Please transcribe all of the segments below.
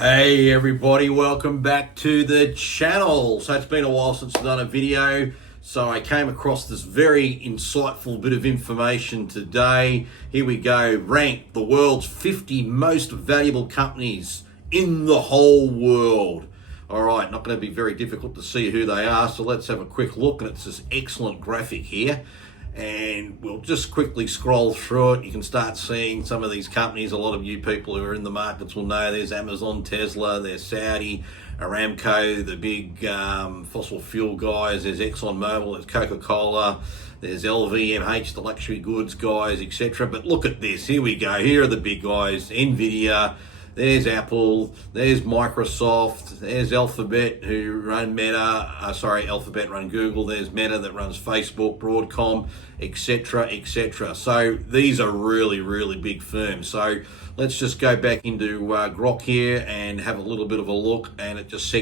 Hey everybody, welcome back to the channel. So it's been a while since I've done a video, so I came across this very insightful bit of information today. Here we go, rank the world's 50 most valuable companies in the whole world. All right, not going to be very difficult to see who they are, so let's have a quick look. And it's this excellent graphic here, and we'll just quickly scroll through it. You can start seeing some of these companies. A lot of you people who are in the markets will know there's Amazon, Tesla, there's Saudi, Aramco, the big fossil fuel guys, there's ExxonMobil, there's Coca-Cola, there's LVMH, the luxury goods guys, etc. But look at this, here we go, here are the big guys, Nvidia, there's Apple, there's Microsoft, there's Alphabet who run Alphabet run Google, there's Meta that runs Facebook, Broadcom, etc., etc. So these are really, really big firms. So let's just go back into Grok here and have a little bit of a look, and it just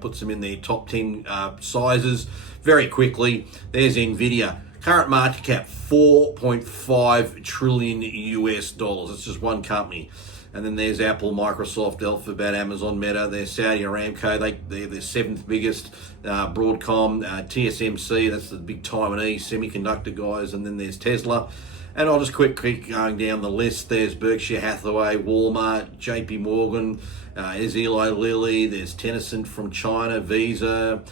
puts them in their top 10 sizes very quickly. There's Nvidia. Current market cap, $4.5 trillion US dollars. It's just one company. And then there's Apple, Microsoft, Alphabet, Amazon, Meta. There's Saudi Aramco, they're the seventh biggest. Broadcom, TSMC, that's the big Taiwanese semiconductor guys. And then there's Tesla. And I'll just quickly going down the list. There's Berkshire Hathaway, Walmart, JP Morgan, there's Eli Lilly, there's Tencent from China, Visa,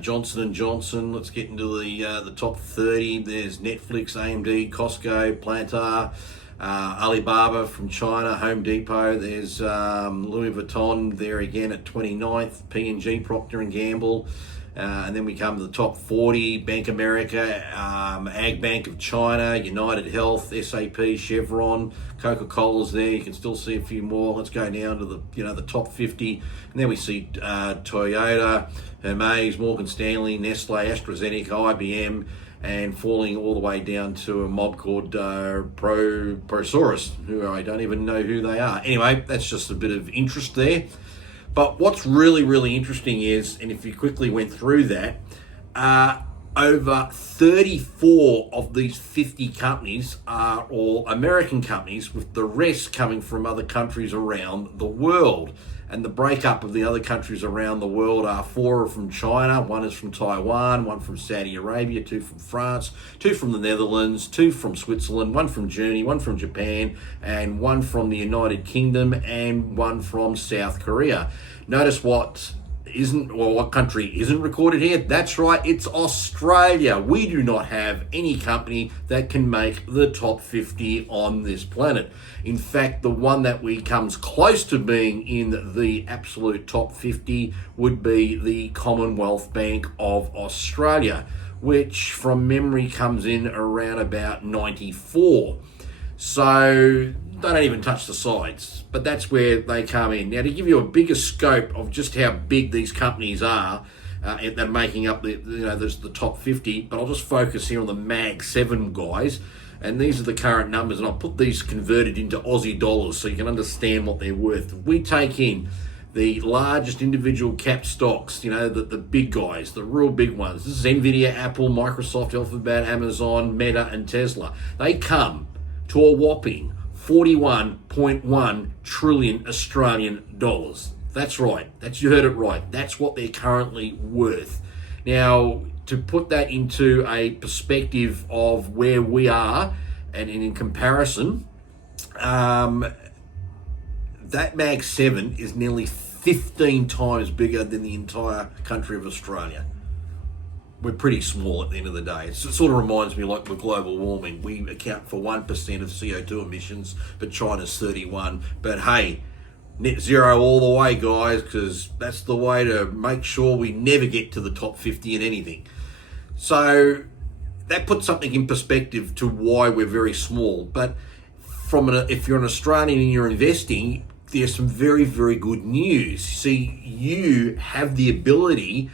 Johnson & Johnson. Let's get into the top 30. There's Netflix, AMD, Costco, Plantar, Alibaba from China, Home Depot. There's Louis Vuitton there again at 29th, P&G, Procter & Gamble. And then we come to the top 40, Bank America, Ag Bank of China, United Health, SAP, Chevron, Coca-Cola's there. You can still see a few more. Let's go down to the top 50. And then we see Toyota, Hermes, Morgan Stanley, Nestle, AstraZeneca, IBM, and falling all the way down to a mob called Prosaurus, who I don't even know who they are. Anyway, that's just a bit of interest there. But what's really, really interesting is, and if you quickly went through that, over 34 of these 50 companies are all American companies, with the rest coming from other countries around the world. And the breakup of the other countries around the world are 4 are from China, 1 is from Taiwan, 1 from Saudi Arabia, 2 from France, 2 from the Netherlands, 2 from Switzerland, 1 from Germany, 1 from Japan, and 1 from the United Kingdom, and 1 from South Korea. Notice what country isn't recorded here. That's right, it's Australia. We do not have any company that can make the top 50 on this planet. In fact, the one that comes close to being in the absolute top 50 would be the Commonwealth Bank of Australia, which from memory comes in around about 94. So they don't even touch the sides, but that's where they come in. Now, to give you a bigger scope of just how big these companies are, they're making up the top 50, but I'll just focus here on the Mag 7 guys, and these are the current numbers, and I'll put these converted into Aussie dollars so you can understand what they're worth. We take in the largest individual cap stocks, the big guys, the real big ones. This is Nvidia, Apple, Microsoft, Alphabet, Amazon, Meta, and Tesla. They come to a whopping 41.1 trillion Australian dollars. That's right. You heard it right. That's what they're currently worth. Now, to put that into a perspective of where we are, and in comparison, that Mag 7 is nearly 15 times bigger than the entire country of Australia. We're pretty small at the end of the day. It sort of reminds me like with global warming. We account for 1% of CO2 emissions, but China's 31. But hey, net zero all the way, guys, because that's the way to make sure we never get to the top 50 in anything. So that puts something in perspective to why we're very small. But if you're an Australian and you're investing, there's some very, very good news. See, you have the ability,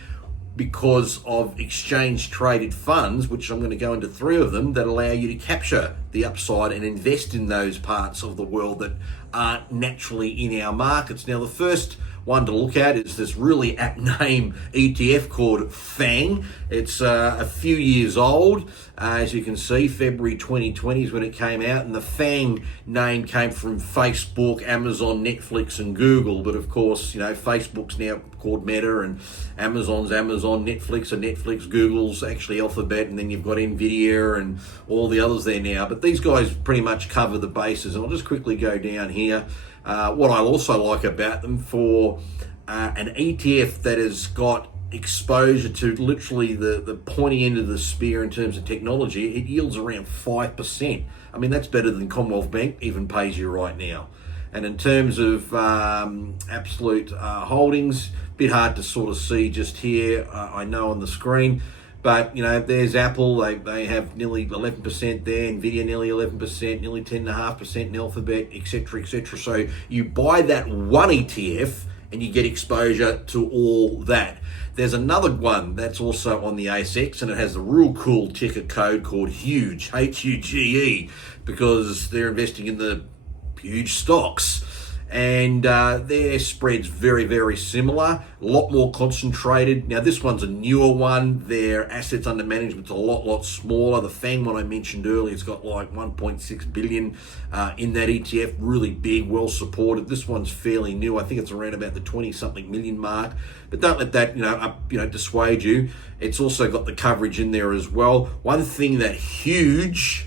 because of exchange traded funds, which I'm going to go into 3 of them, that allow you to capture the upside and invest in those parts of the world that aren't naturally in our markets. Now, the first one to look at is this really apt name ETF called FANG. It's a few years old. As you can see, February 2020 is when it came out, and the FANG name came from Facebook, Amazon, Netflix, and Google. But of course, you know, Facebook's now called Meta, and Amazon's Amazon, Netflix are Netflix, Google's actually Alphabet, and then you've got Nvidia and all the others there now. But these guys pretty much cover the bases, and I'll just quickly go down here. What I also like about them, for an ETF that has got exposure to literally the pointy end of the spear in terms of technology, it yields around 5%. I mean, that's better than Commonwealth Bank even pays you right now. And in terms of absolute holdings, bit hard to sort of see just here, I know on the screen. But, you know, there's Apple, they have nearly 11% there, Nvidia nearly 11%, nearly 10.5% in Alphabet, etc., etc. So you buy that one ETF and you get exposure to all that. There's another one that's also on the ASX, and it has a real cool ticker code called HUGE, H-U-G-E, because they're investing in the huge stocks. And their spread's very, very similar, a lot more concentrated. Now, this one's a newer one. Their assets under management's a lot smaller. The FANG one I mentioned earlier, it's got like 1.6 billion in that ETF, really big, well supported. This one's fairly new. I think it's around about the 20-something million mark. But don't let that, dissuade you. It's also got the coverage in there as well. One thing that HUGE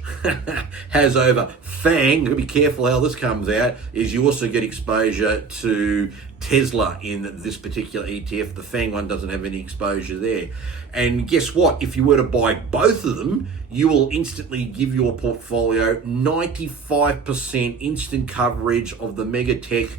has over FANG, gotta be careful how this comes out, is you also get exposure to Tesla in this particular ETF. The FANG one doesn't have any exposure there. And guess what? If you were to buy both of them, you will instantly give your portfolio 95% instant coverage of the mega tech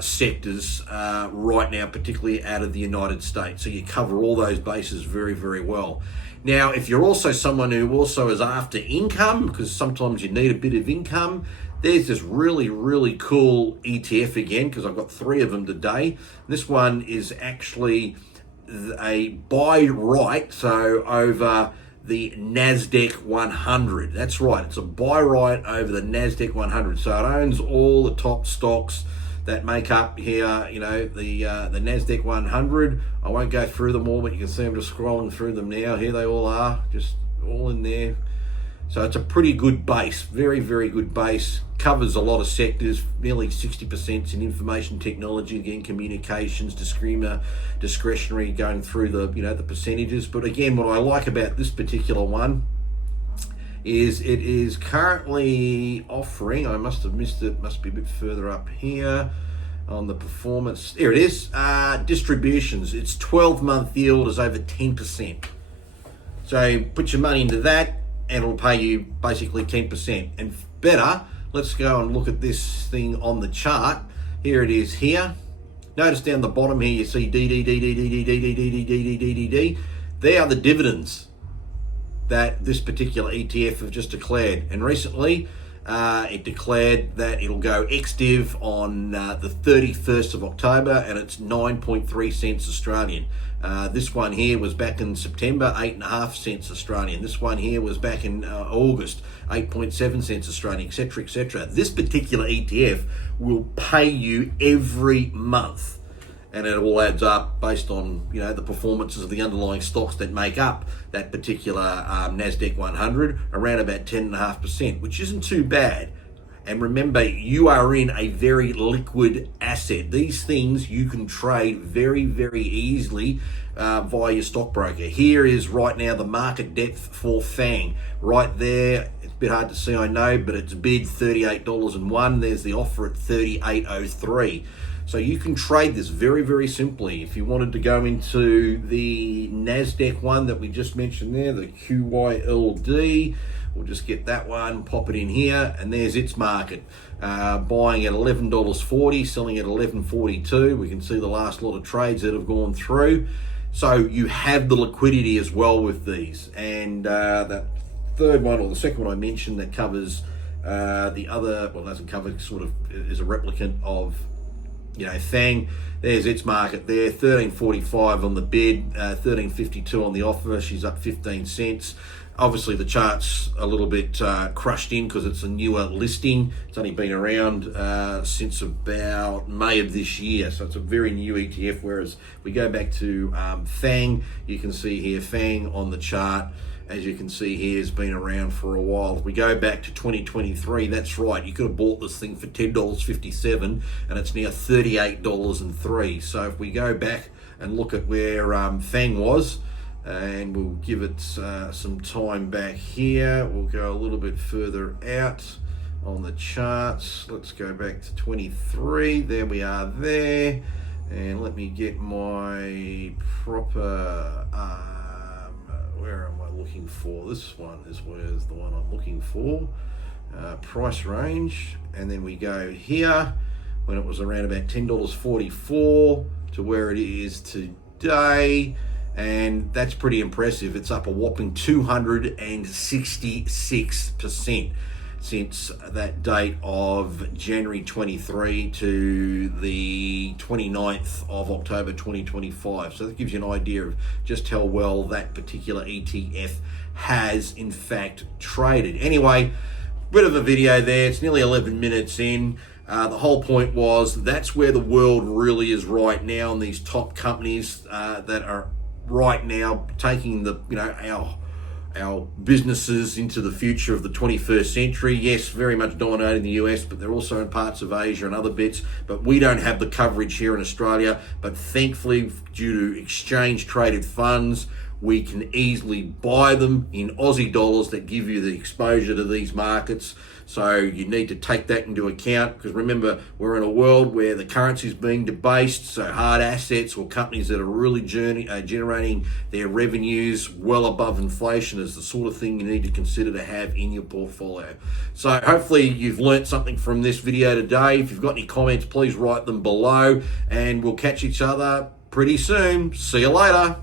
sectors right now, particularly out of the United States. So you cover all those bases very, very well. Now, if you're also someone who also is after income, because sometimes you need a bit of income, there's this really, really cool ETF again, because I've got 3 of them today. This one is actually a buy right, so over the NASDAQ 100. That's right, it's a buy right over the NASDAQ 100. So it owns all the top stocks that make up here, the NASDAQ 100. I won't go through them all, but you can see I'm just scrolling through them now. Here they all are, just all in there. So it's a pretty good base, very, very good base. Covers a lot of sectors, nearly 60% in information technology, again, communications, discretionary, going through the percentages. But again, what I like about this particular one is it is currently offering, I must have missed it, must be a bit further up here on the performance. There it is, distributions. Its 12-month yield is over 10%. So put your money into that and it'll pay you basically 10%. And better, let's go and look at this thing on the chart. Here it is here. Notice down the bottom here you see D. They are the dividends that this particular ETF have just declared. And recently, it declared that it'll go ex-div on the 31st of October, and it's 9.3 cents Australian. This one here was back in September, 8.5 cents Australian. This one here was back in August, 8.7 cents Australian, etc., etc. This particular ETF will pay you every month, and it all adds up based on the performances of the underlying stocks that make up that particular NASDAQ 100, around about 10.5%, which isn't too bad. And remember, you are in a very liquid asset. These things you can trade very, very easily via your stockbroker. Here is right now the market depth for FANG. Right there, it's a bit hard to see, I know, but it's bid $38.01. There's the offer at $38.03. So you can trade this very, very simply. If you wanted to go into the NASDAQ one that we just mentioned there, the QYLD, we'll just get that one, pop it in here, and there's its market. Buying at $11.40, selling at $11.42. We can see the last lot of trades that have gone through. So you have the liquidity as well with these. And that third one, or the second one I mentioned, that covers the other, well, doesn't cover, sort of is a replicant of FANG, there's its market there, 13.45 on the bid, 13.52 on the offer. She's up 15 cents. Obviously, the chart's a little bit crushed in because it's a newer listing. It's only been around since about May of this year, so it's a very new ETF. Whereas we go back to FANG, you can see here FANG on the chart, as you can see here, has been around for a while. If we go back to 2023, that's right, you could have bought this thing for $10.57 and it's now $38.03. So if we go back and look at where FANG was, and we'll give it some time back here. We'll go a little bit further out on the charts. Let's go back to 23. There we are there. And let me get my proper, where am I looking for? This one is where's the one I'm looking for. Price range. And then we go here when it was around about $10.44 to where it is today. And that's pretty impressive. It's up a whopping 266% since that date of January 23 to the 29th of October 2025. So that gives you an idea of just how well that particular ETF has in fact traded. Anyway, bit of a video there. It's nearly 11 minutes in. The whole point was that's where the world really is right now, and these top companies that are right now taking the our businesses into the future of the 21st century. Yes, very much dominating the US, but they're also in parts of Asia and other bits. But we don't have the coverage here in Australia. But thankfully, due to exchange traded funds, we can easily buy them in Aussie dollars that give you the exposure to these markets. So you need to take that into account, because remember, we're in a world where the currency is being debased. So hard assets or companies that are really generating their revenues well above inflation is the sort of thing you need to consider to have in your portfolio. So hopefully you've learnt something from this video today. If you've got any comments, please write them below, and we'll catch each other pretty soon. See you later.